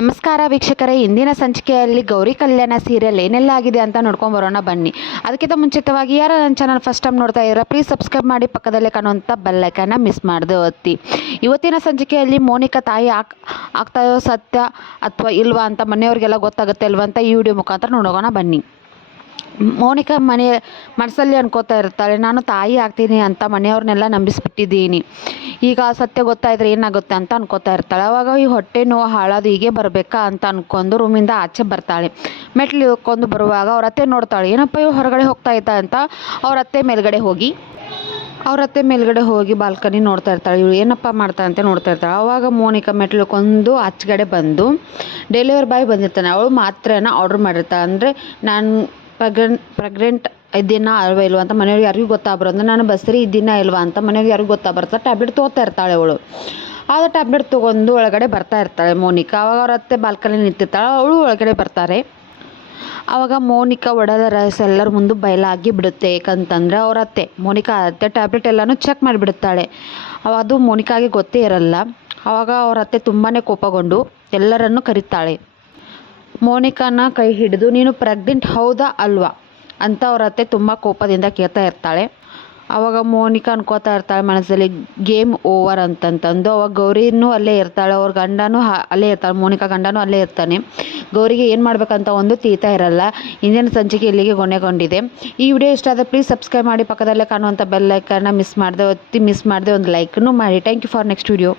ನಮಸ್ಕಾರ ವೀಕ್ಷಕರೇ, ಇಂದಿನ ಸಂಚಿಕೆಯಲ್ಲಿ ಗೌರಿ ಕಲ್ಯಾಣ ಸೀರಿಯಲ್ ಏನೆಲ್ಲ ಆಗಿದೆ ಅಂತ ನೋಡ್ಕೊಂಡು ಬರೋಣ ಬನ್ನಿ. ಅದಕ್ಕಿಂತ ಮುಂಚಿತವಾಗಿ ಯಾರು ನನ್ನ ಚಾನಲ್ ಫಸ್ಟ್ ಟೈಮ್ ನೋಡ್ತಾ ಇದ್ದೀರಾ ಪ್ಲೀಸ್ ಸಬ್ಸ್ಕ್ರೈಬ್ ಮಾಡಿ, ಪಕ್ಕದಲ್ಲೇ ಕಾಣುವಂಥ ಬೆಲ್ ಐಕಾನ್ನ ಮಿಸ್ ಮಾಡದೆ ಒತ್ತಿ. ಇವತ್ತಿನ ಸಂಚಿಕೆಯಲ್ಲಿ ಮೋನಿಕಾ ತಾಯಿ ಆಗ್ತಾ ಇರೋ ಸತ್ಯ ಅಥವಾ ಇಲ್ವಾ ಅಂತ ಮನೆಯವ್ರಿಗೆಲ್ಲ ಗೊತ್ತಾಗುತ್ತೆ ಅಲ್ವಾ ಅಂತ ಈ ವಿಡಿಯೋ ಮುಖಾಂತರ ನೋಡೋಣ ಬನ್ನಿ. ಮೋನಿಕಾ ಮನಸ್ಸಲ್ಲಿ ಅನ್ಕೋತಾ ಇರ್ತಾಳೆ, ನಾನು ತಾಯಿ ಆಗ್ತೀನಿ ಅಂತ ಮನೆಯವ್ರನ್ನೆಲ್ಲ ನಂಬಿಸ್ಬಿಟ್ಟಿದ್ದೀನಿ, ಈಗ ಸತ್ಯ ಗೊತ್ತಾಯಿದ್ರೆ ಏನಾಗುತ್ತೆ ಅಂತ ಅನ್ಕೋತಾ ಇರ್ತಾಳೆ. ಆವಾಗ ಈ ಹೊಟ್ಟೆ ನೋವು ಹಾಳಾದು ಹೀಗೆ ಬರಬೇಕಾ ಅಂತ ಅನ್ಕೊಂಡು ರೂಮಿಂದ ಆಚೆ ಬರ್ತಾಳೆ. ಮೆಟ್ಲು ಇಳ್ಕೊಂಡು ಬರುವಾಗ ಅವ್ರ ಅತ್ತೆ ನೋಡ್ತಾಳೆ, ಏನಪ್ಪ ಇವ್ ಹೊರಗಡೆ ಹೋಗ್ತಾ ಇದ್ದ ಅಂತ ಅವ್ರ ಅತ್ತೆ ಮೇಲ್ಗಡೆ ಹೋಗಿ ಬಾಲ್ಕನಿ ನೋಡ್ತಾ ಇರ್ತಾಳೆ. ಇವಳು ಏನಪ್ಪ ಮಾಡ್ತಾ ಅಂತ ನೋಡ್ತಾ ಇರ್ತಾಳೆ. ಆವಾಗ ಮೋನಿಕಾ ಮೆಟ್ಲು ಇಳ್ಕೊಂಡು ಆಚೆಗಡೆ ಬಂದು ಡೆಲಿವರಿ ಬಾಯ್ ಬಂದಿರ್ತಾನೆ. ಅವಳು ಮಾತ್ರೆನ ಆರ್ಡ್ರ್ ಮಾಡಿರ್ತಾಳೆ. ಅಂದರೆ ನಾನು ಪ್ರೆಗ್ನೆಂಟ್ ಇದ್ದೀನ ಅಲ್ವಾ ಇಲ್ವಾ ಅಂತ ಮನೆಯವ್ರಿಗೆ ಯಾರಿಗೂ ಗೊತ್ತಾಗ್ಬಾರ್ದು, ನಾನು ಬಸ್ರಿ ಇದ್ದೀನ ಇಲ್ವಾ ಅಂತ ಮನೆಯವ್ರಿಗೆ ಯಾರಿಗೂ ಗೊತ್ತಾಗ್ಬಾರ್ದು. ಟ್ಯಾಬ್ಲೆಟ್ ತೊಗೋತಾ ಇರ್ತಾಳೆ ಅವಳು. ಆಗ ಟ್ಯಾಬ್ಲೆಟ್ ತೊಗೊಂಡು ಒಳಗಡೆ ಬರ್ತಾ ಇರ್ತಾಳೆ ಮೋನಿಕಾ. ಆವಾಗ ಅವ್ರ ಅತ್ತೆ ಬಾಲ್ಕನಿ ನಿಂತಿರ್ತಾಳೆ, ಅವಳು ಒಳಗಡೆ ಬರ್ತಾರೆ. ಆವಾಗ ಮೋನಿಕಾ ಒಡೆದ ರಹಸ್ಯ ಎಲ್ಲರ ಮುಂದೆ ಬಯಲಾಗಿ ಬಿಡುತ್ತೆ. ಏಕಂತಂದರೆ ಅವ್ರ ಅತ್ತೆ ಮೋನಿಕಾ ಅತ್ತೆ ಟ್ಯಾಬ್ಲೆಟ್ ಎಲ್ಲನೂ ಚೆಕ್ ಮಾಡಿಬಿಡುತ್ತಾಳೆ. ಅದು ಮೋನಿಕಾಗೆ ಗೊತ್ತೇ ಇರಲ್ಲ. ಆವಾಗ ಅವ್ರ ಅತ್ತೆ ತುಂಬಾ ಕೋಪಗೊಂಡು ಎಲ್ಲರನ್ನು ಕರೀತಾಳೆ. ಮೋನಿಕಾನ ಕೈ ಹಿಡಿದು, ನೀನು ಪ್ರೆಗ್ನೆಂಟ್ ಹೌದಾ ಅಲ್ವಾ ಅಂತ ಅವ್ರ ಅತ್ತೆ ತುಂಬ ಕೋಪದಿಂದ ಕೇಳ್ತಾ ಇರ್ತಾಳೆ. ಆವಾಗ ಮೋನಿಕಾ ಅನ್ಕೋತಾ ಇರ್ತಾಳೆ ಮನಸ್ಸಲ್ಲಿ, ಗೇಮ್ ಓವರ್ ಅಂತಂತಂದು. ಅವಾಗ ಗೌರಿನೂ ಅಲ್ಲೇ ಇರ್ತಾಳೆ, ಅವ್ರ ಗಂಡನೂ ಅಲ್ಲೇ ಇರ್ತಾಳೆ, ಮೋನಿಕಾ ಗಂಡನೂ ಅಲ್ಲೇ ಇರ್ತಾನೆ. ಗೌರಿಗೆ ಏನು ಮಾಡಬೇಕಂತ ಒಂದು ತೀತಾ ಇರಲ್ಲ. ಇಂದಿನ ಸಂಚಿಕೆ ಇಲ್ಲಿಗೆ ಕೊನೆಗೊಂಡಿದೆ. ಈ ವಿಡಿಯೋ ಇಷ್ಟ ಆದರೆ ಪ್ಲೀಸ್ ಸಬ್ಸ್ಕ್ರೈಬ್ ಮಾಡಿ, ಪಕ್ಕದಲ್ಲೇ ಕಾಣುವಂಥ ಬೆಲ್ ಐಕನ್ನ ಮಿಸ್ ಮಾಡದೆ ಒಂದು ಲೈಕನ್ನು ಮಾಡಿ. Thank you for next video.